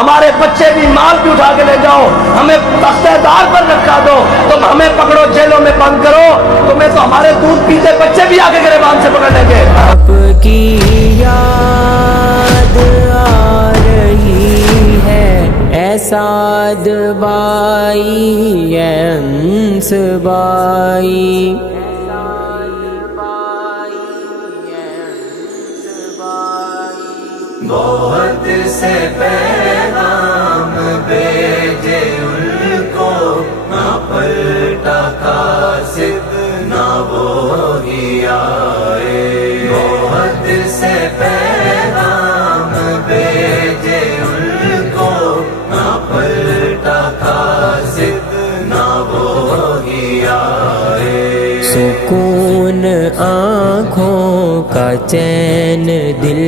ہمارے بچے بھی مال بھی اٹھا کے لے جاؤ، ہمیں تختہ دار پر رکھا دو، تم ہمیں پکڑو جیلوں میں بند کرو، تمہیں تو ہمارے دودھ پیتے بچے بھی آگے گریبان سے پکڑ لیں گے۔ آپ کی یاد آ رہی ہے اے سعد بائی، اے انس بائی، بہت سے پیغام بھیجے ان کو، نہ پلٹا قاصد نہ وہی آئے۔ بہت سے پیغام بھیجے ان کو، نہ پلٹا قاصد نہ وہی آئے۔ سکون آنکھوں کا چین دل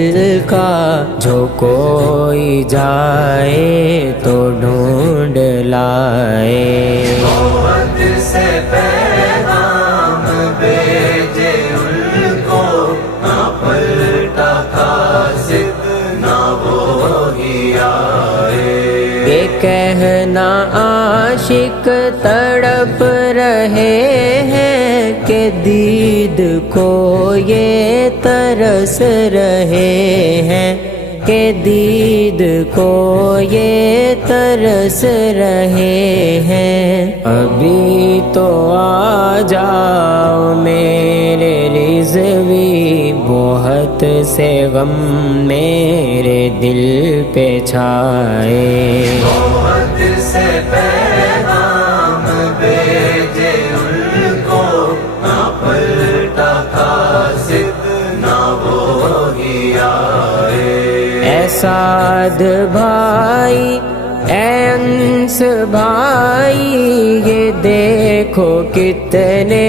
کا، جو کوئی جائے تو ڈھونڈ لائے۔ بہت سے پیغام بھیجے ان کو، نہ پلٹا قاصد نہ وہی آئے۔ یہ کہنا عاشق تڑپ رہے ہیں کہ دید کو یہ ترس رہے ہیں، کہ دید کو یہ ترس رہے ہیں۔ ابھی تو آ جاؤ میرے رضوی، بہت سے غم میرے دل پہ چھائے۔ بہت سے پیغام بھیجے ان کو، نہ پلٹا قاصد نہ وہی آئے۔ اے سعد بھائی، اے انس بھائی، یہ دیکھو کتنے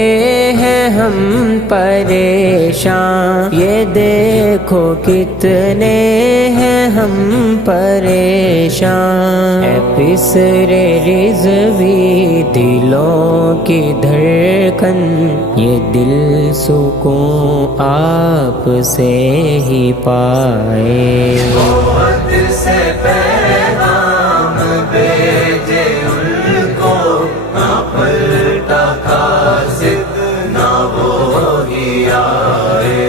ہیں ہم پریشان، یہ دیکھو کتنے ہیں ہم پریشان۔ اے پسرے رضوی دلوں کی دھڑکن، یہ دل سکون آپ سے ہی پائے۔ بہت سے پیغام بھیجے ان کو، نہ پلٹا قاصد نہ وہی آئے۔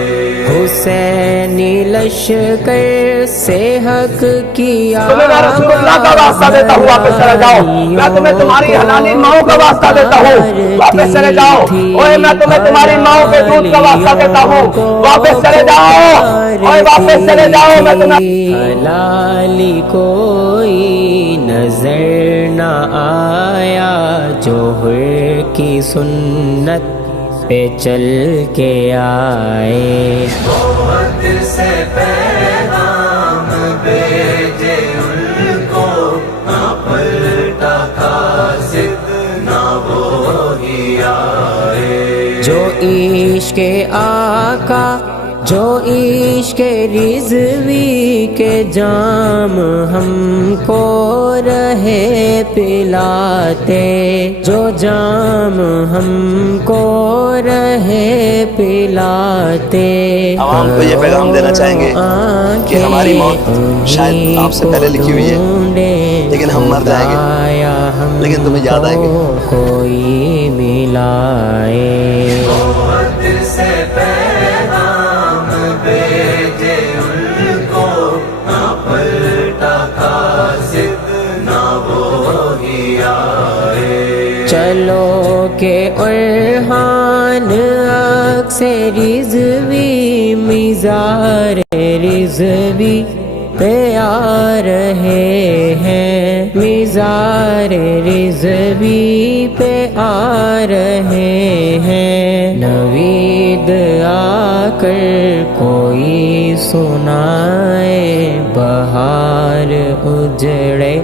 حسینی لشکر سے حق کیا، تمہیں میں رسول اللہ کا واسطہ دیتا ہوں واپس چلے جاؤ، میں تمہیں تمہاری حلالی ماؤں کا واسطہ دیتا ہوں واپس چلے جاؤ، اوے میں تمہیں تمہاری ماؤں کے دودھ کا واسطہ دیتا ہوں واپس چلے جاؤ، اوے واپس چلے جاؤ، میں تمہیں حلالی کوئی نظر نہ آیا، جوہر کی سنت پہ چل کے آئے۔ بہت سے پیغام بھیجے ان کو، نہ پلٹا قاصد نہ وہی آئے۔ جو عشق آقا، جو عشق رضوی کے جام ہم کو رہے پلاتے، جو جام ہم کو رہے پلاتے۔ عوام کو یہ پیغام دینا چاہیں گے کہ ہماری موت شاید آپ سے پہلے لکھی ہوئی ہے، لیکن ہم مر جائیں گے، لیکن تمہیں یاد آئے گی۔ کوئی ملائے۔ بہت سے پیغام بھیجے ان کو، نہ پلٹا قاصد نہ وہی آئے۔ چلو کہ ارحان عکس رضوی، مزار رضوی پہ آ رہے ہیں، مزار رضوی پہ آ رہے ہیں۔ نوید آ کر کوئی سنائے، بہار اجڑے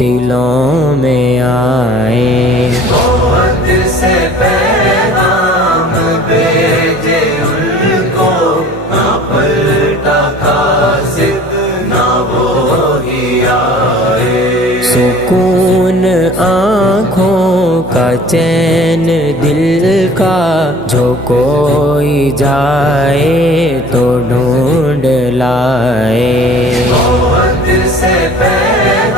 دلوں میں آئے۔ بہت سے پیغام بھیجے ان کو، نہ پلٹا قاصد نہ وہی آئے۔ سکون آنکھوں کا چین دل کا، جو کوئی جائے تو ڈھونڈ لائے۔ بہت سے پیغام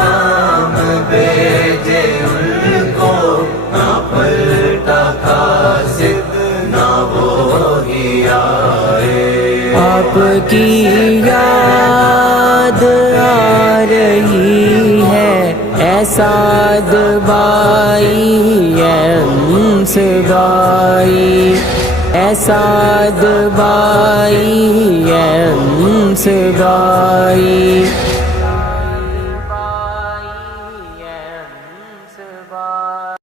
آپ کی یاد آ رہی ہے، اے سعد بائی، اے انس بائی، اے سعد بائی، اے انس بائی۔